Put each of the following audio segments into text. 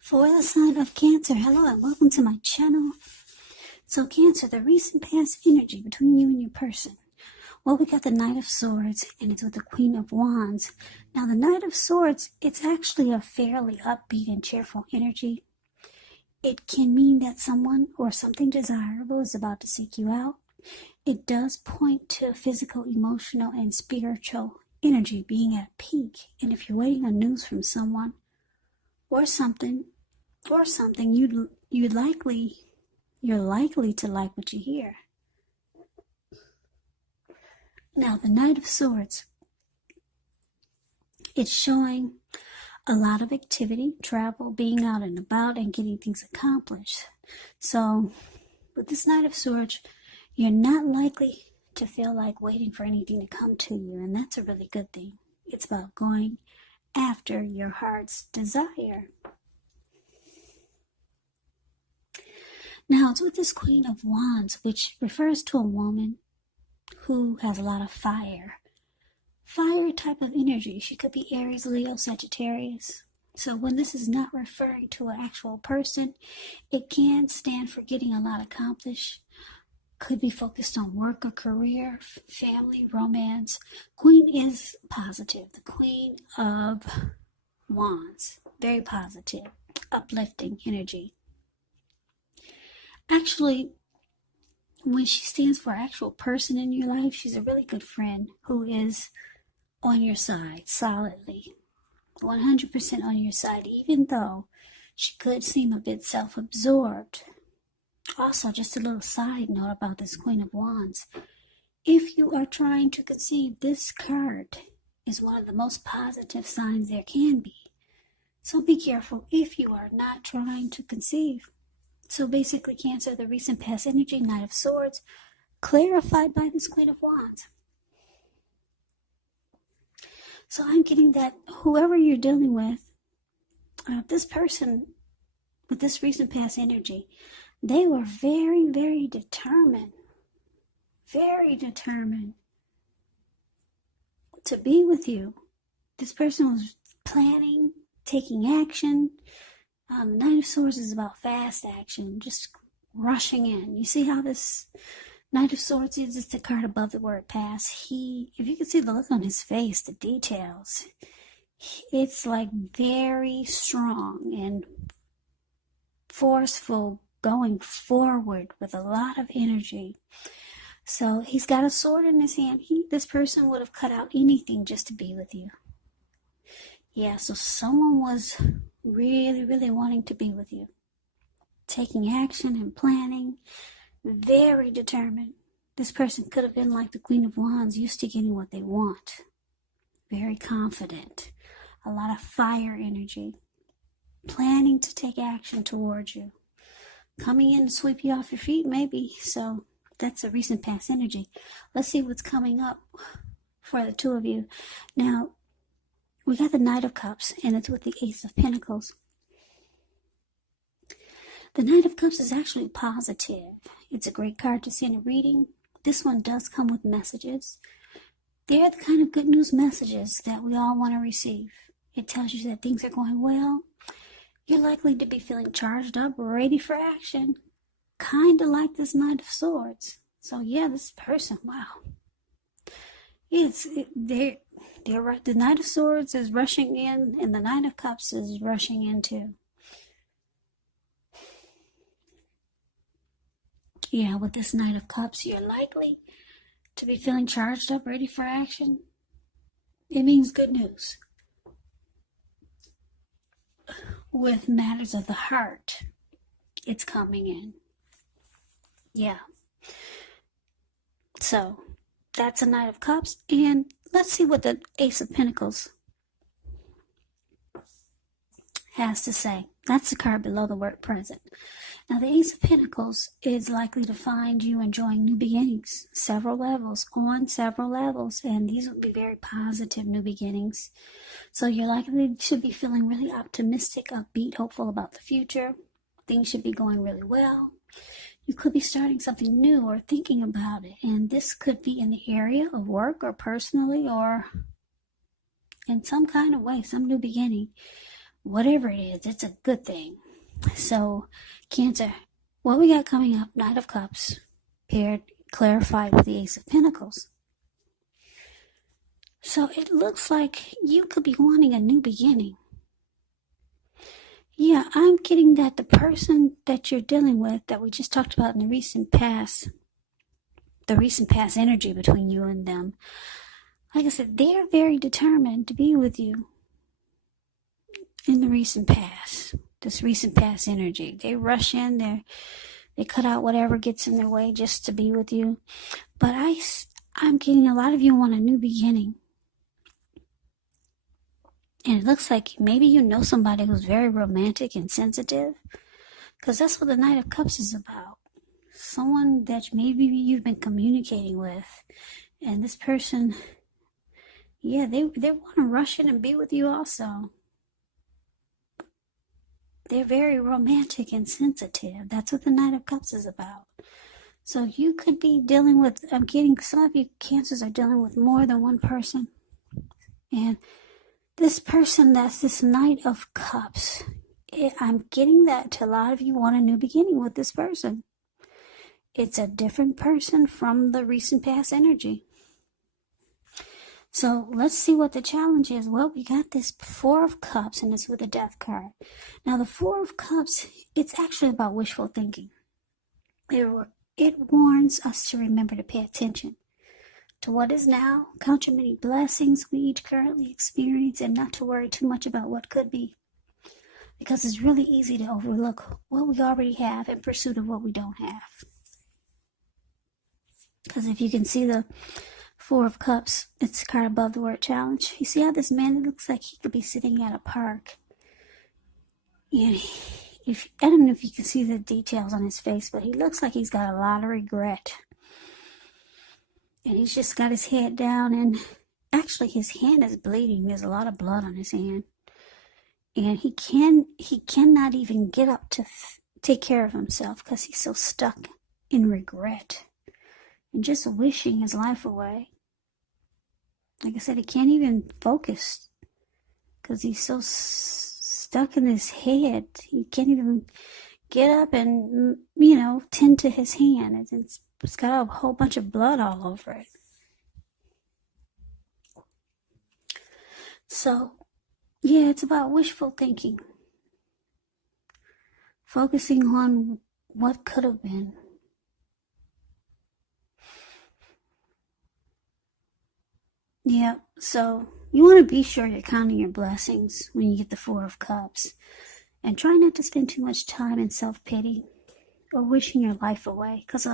For the sign of Cancer, hello and welcome to my channel. So Cancer, the recent past energy between you and your person. Well, we got the Knight of Swords and it's with the Queen of Wands. Now the Knight of Swords, it's actually a fairly upbeat and cheerful energy. It can mean that someone or something desirable is about to seek you out. It does point to physical, emotional, and spiritual energy being at peak. And if you're waiting on news from someone, or something, you're likely to like what you hear. Now, the Knight of Swords, it's showing a lot of activity, travel, being out and about, and getting things accomplished. So, with this Knight of Swords, you're not likely to feel like waiting for anything to come to you, and that's a really good thing. It's about going after your heart's desire. Now, it's with this Queen of Wands, which refers to a woman who has a lot of fire type of energy. She could be Aries, Leo, Sagittarius. So when this is not referring to an actual person, it can stand for getting a lot accomplished. Could be focused on work or career, family, romance. Queen is positive. The Queen of Wands. Very positive, uplifting energy. Actually, when she stands for an actual person in your life, she's a really good friend who is on your side solidly. 100% on your side, even though she could seem a bit self-absorbed. Also, just a little side note about this Queen of Wands. If you are trying to conceive, this card is one of the most positive signs there can be. So be careful if you are not trying to conceive. So basically, Cancer, the recent past energy, Knight of Swords, clarified by this Queen of Wands. So I'm getting that whoever you're dealing with, this person with this recent past energy, they were very, very determined to be with you. This person was planning, taking action. The Knight of Swords is about fast action, just rushing in. You see how this Knight of Swords is just the card above the word pass. If you can see the look on his face, the details, it's like very strong and forceful, going forward with a lot of energy. So he's got a sword in his hand. This person would have cut out anything just to be with you. Yeah, so someone was really, really wanting to be with you. Taking action and planning. Very determined. This person could have been like the Queen of Wands, used to getting what they want. Very confident. A lot of fire energy. Planning to take action towards you. Coming in to sweep you off your feet, maybe. So that's a recent past energy. Let's see what's coming up for the two of you. Now, we got the Knight of Cups, and it's with the Ace of Pentacles. The Knight of Cups is actually positive. It's a great card to see in a reading. This one does come with messages. They're the kind of good news messages that we all want to receive. It tells you that things are going well. You're likely to be feeling charged up, ready for action. Kind of like this Knight of Swords. So yeah, this person, wow. They're right. The Knight of Swords is rushing in, and the Knight of Cups is rushing in too. Yeah, with this Knight of Cups, you're likely to be feeling charged up, ready for action. It means good news. With matters of the heart, it's coming in. Yeah. So, that's a Knight of Cups, and let's see what the Ace of Pentacles has to say. That's the card below the word present. Now, the Ace of Pentacles is likely to find you enjoying new beginnings, on several levels, and these would be very positive new beginnings. So you're likely to be feeling really optimistic, upbeat, hopeful about the future. Things should be going really well. You could be starting something new or thinking about it, and this could be in the area of work or personally or in some kind of way, some new beginning. whatever it is, it's a good thing. So, Cancer, what we got coming up, Knight of Cups, paired, clarified with the Ace of Pentacles. So it looks like you could be wanting a new beginning. Yeah, I'm getting that the person that you're dealing with, that we just talked about in the recent past energy between you and them, like I said, they're very determined to be with you in the recent past. This recent past energy. They rush in, they cut out whatever gets in their way just to be with you. But I'm getting a lot of you want a new beginning. And it looks like maybe you know somebody who's very romantic and sensitive, because that's what the Knight of Cups is about. Someone that maybe you've been communicating with, and this person, yeah, they want to rush in and be with you also. They're very romantic and sensitive. That's what the Knight of Cups is about. So you could be dealing with, I'm getting some of you Cancers are dealing with more than one person. And this person, that's this Knight of Cups, I'm getting that to a lot of you want a new beginning with this person. It's a different person from the recent past energy. So let's see what the challenge is. Well, we got this Four of Cups, and it's with a Death card. Now, the Four of Cups, it's actually about wishful thinking. It warns us to remember to pay attention to what is now, count your many blessings we each currently experience, and not to worry too much about what could be. Because it's really easy to overlook what we already have in pursuit of what we don't have. Because if you can see the Four of Cups, it's a card above the word challenge. You see how this man, it looks like he could be sitting at a park. And I don't know if you can see the details on his face, but he looks like he's got a lot of regret. And he's just got his head down, and actually his hand is bleeding. There's a lot of blood on his hand. And he cannot even get up to take care of himself because he's so stuck in regret and just wishing his life away. Like I said, he can't even focus because he's so stuck in his head. He can't even get up and, tend to his hand. It's got a whole bunch of blood all over it. So, yeah, it's about wishful thinking. Focusing on what could have been. Yeah, so you want to be sure you're counting your blessings when you get the Four of Cups. And try not to spend too much time in self-pity or wishing your life away. Because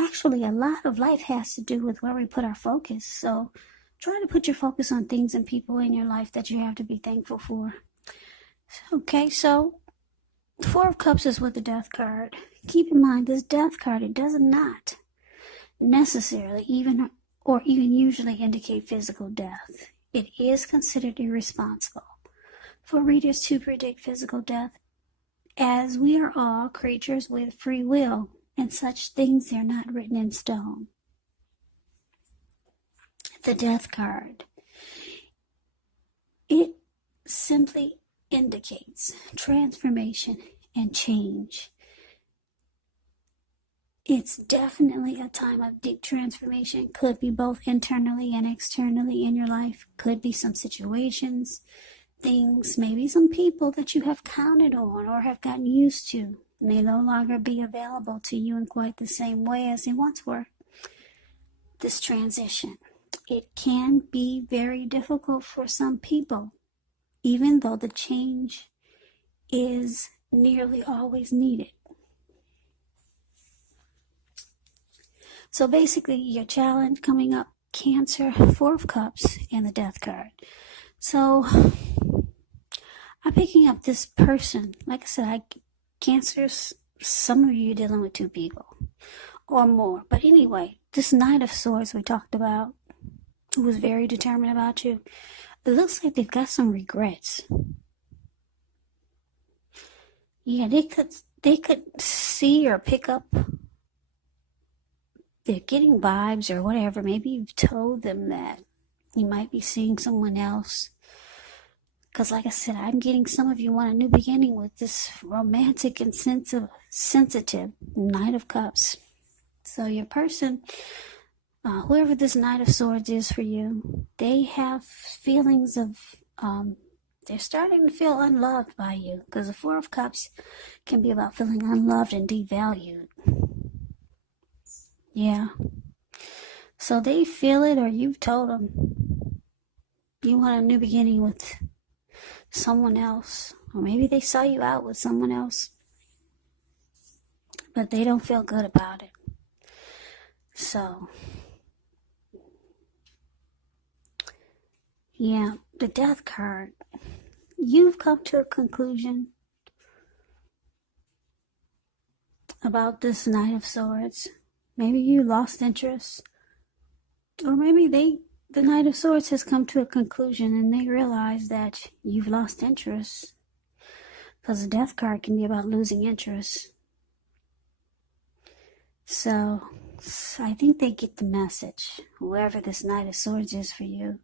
actually, a lot of life has to do with where we put our focus. So try to put your focus on things and people in your life that you have to be thankful for. Okay, so the Four of Cups is with the Death card. Keep in mind, this Death card, it does not necessarily even usually indicate physical death. It is considered irresponsible for readers to predict physical death, as we are all creatures with free will, and such things are not written in stone. The Death card, it simply indicates transformation and change. It's definitely a time of deep transformation. Could be both internally and externally in your life. Could be some situations, things, maybe some people that you have counted on or have gotten used to may no longer be available to you in quite the same way as they once were. This transition, it can be very difficult for some people, even though the change is nearly always needed. So basically, your challenge coming up, Cancer, Four of Cups, and the Death card. So I'm picking up this person. Like I said, Cancers, some of you are dealing with two people or more. But anyway, this Knight of Swords we talked about, who was very determined about you, it looks like they've got some regrets. Yeah, they could see or pick up, they're getting vibes or whatever. Maybe you've told them that you might be seeing someone else. Because like I said, I'm getting some of you want a new beginning with this romantic and sensitive Knight of Cups. So your person, whoever this Knight of Swords is for you, they have feelings of, they're starting to feel unloved by you. Because the Four of Cups can be about feeling unloved and devalued. Yeah. So they feel it, or you've told them you want a new beginning with someone else. Or maybe they saw you out with someone else, but they don't feel good about it. So, yeah, the Death card. You've come to a conclusion about this Knight of Swords. Maybe you lost interest. Or maybe the Knight of Swords has come to a conclusion and they realize that you've lost interest. Because the Death card can be about losing interest. So, I think they get the message. Whoever this Knight of Swords is for you.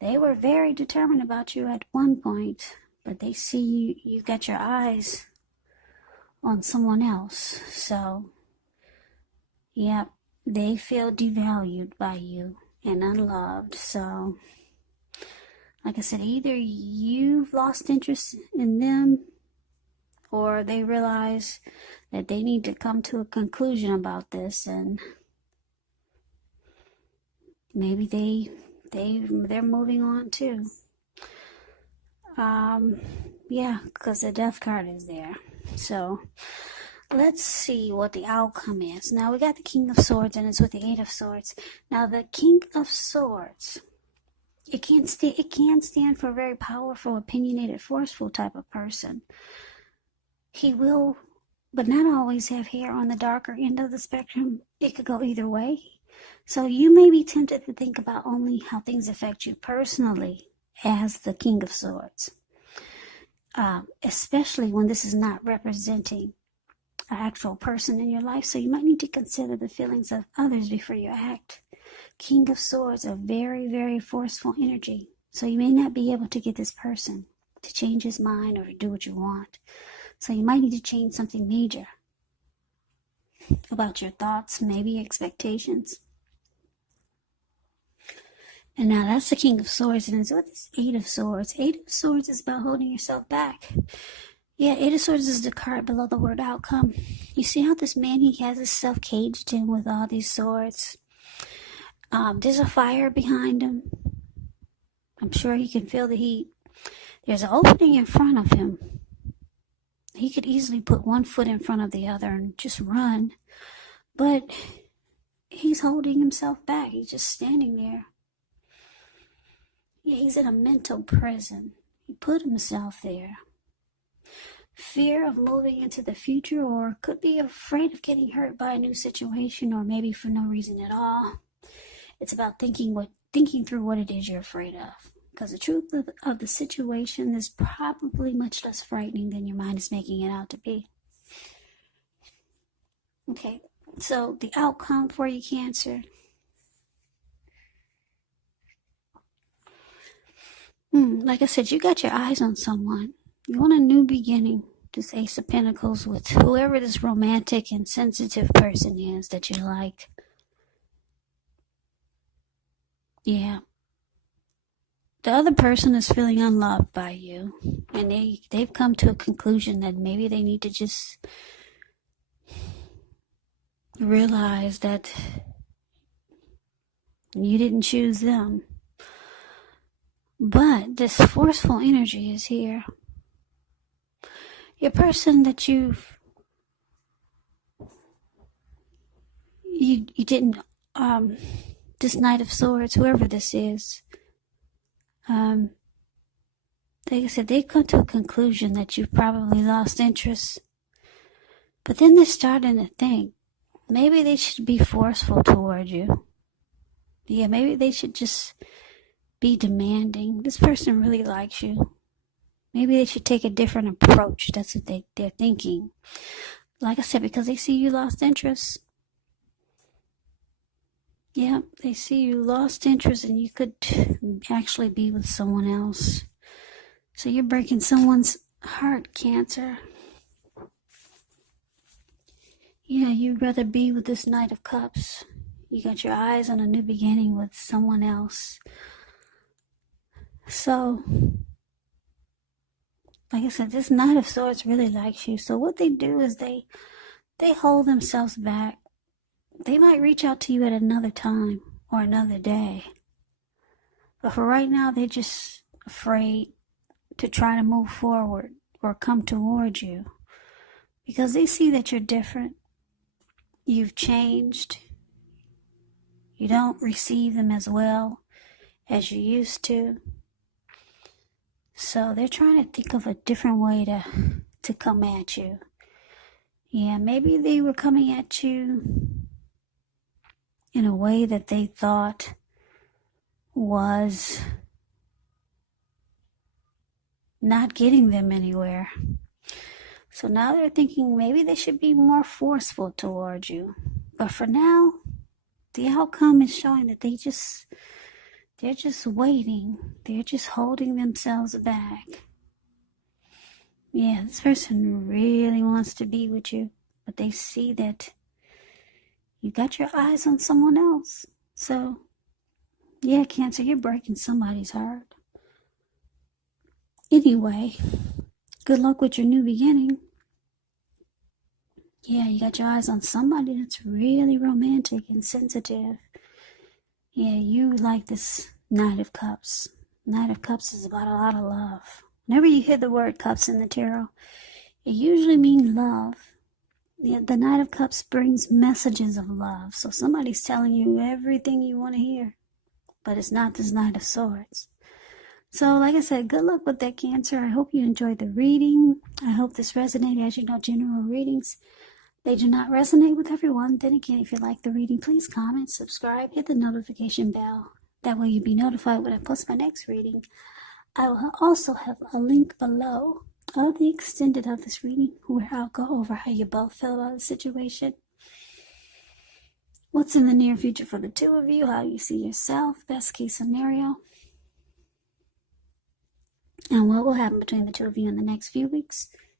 They were very determined about you at one point. But they see you got your eyes on someone else. So, yeah, they feel devalued by you and unloved. So, like I said, either you've lost interest in them, or they realize that they need to come to a conclusion about this, and maybe they're moving on too. Yeah, because the Death card is there. So let's see what the outcome is. Now we got the King of Swords, and it's with the Eight of Swords. Now the King of Swords, it can stand for a very powerful, opinionated, forceful type of person. He will, but not always, have hair on the darker end of the spectrum. It could go either way. So you may be tempted to think about only how things affect you personally as the King of Swords, especially when this is not representing an actual person in your life. So you might need to consider the feelings of others before you act. King of Swords, a very, very forceful energy. So you may not be able to get this person to change his mind or to do what you want. So you might need to change something major about your thoughts, maybe expectations. And now that's the King of Swords, and it's with this Eight of Swords. Eight of Swords is about holding yourself back. Yeah, Eight of Swords is the card below the word outcome. You see how this man, he has himself caged in with all these swords. There's a fire behind him. I'm sure he can feel the heat. There's an opening in front of him. He could easily put one foot in front of the other and just run. But he's holding himself back. He's just standing there. Yeah, he's in a mental prison. He put himself there. Fear of moving into the future, or could be afraid of getting hurt by a new situation, or maybe for no reason at all. It's about thinking through what it is you're afraid of. Because the truth of the situation is probably much less frightening than your mind is making it out to be. Okay, so the outcome for you, Cancer. Like I said, you got your eyes on someone. You want a new beginning. This Ace of Pentacles with whoever this romantic and sensitive person is that you like. Yeah. The other person is feeling unloved by you, and they've come to a conclusion that maybe they need to just realize that you didn't choose them. But this forceful energy is here. Your person that you didn't, this Knight of Swords, whoever this is, like I said, they've come to a conclusion that you've probably lost interest. But then they're starting to think, maybe they should be forceful toward you. Yeah, maybe they should just be demanding. This person really likes you. Maybe they should take a different approach. That's what they're thinking. Like I said, because they see you lost interest. Yeah, they see you lost interest and you could actually be with someone else. So you're breaking someone's heart, Cancer. Yeah, you'd rather be with this Knight of Cups. You got your eyes on a new beginning with someone else. So, like I said, this Knight of Swords really likes you. So what they do is they hold themselves back. They might reach out to you at another time or another day. But for right now, they're just afraid to try to move forward or come towards you. Because they see that you're different. You've changed. You don't receive them as well as you used to. So they're trying to think of a different way to come at you. Yeah, maybe they were coming at you in a way that they thought was not getting them anywhere. So now they're thinking maybe they should be more forceful towards you. But for now, the outcome is showing that they're just waiting. They're just holding themselves back. Yeah, this person really wants to be with you, but they see that you got your eyes on someone else. So, yeah, Cancer, you're breaking somebody's heart. Anyway, good luck with your new beginning. Yeah, you got your eyes on somebody that's really romantic and sensitive. Yeah, you like this Knight of Cups. Knight of Cups is about a lot of love. Whenever you hear the word cups in the tarot, it usually means love. The Knight of Cups brings messages of love. So somebody's telling you everything you want to hear. But it's not this Knight of Swords. So like I said, good luck with that, Cancer. I hope you enjoyed the reading. I hope this resonated. As you know, general readings, they do not resonate with everyone. Then again, if you like the reading, please comment, subscribe, hit the notification bell. That way you'll be notified when I post my next reading. I will also have a link below of the extended of this reading where I'll go over how you both feel about the situation. What's in the near future for the two of you, how you see yourself, best case scenario, and what will happen between the two of you in the next few weeks.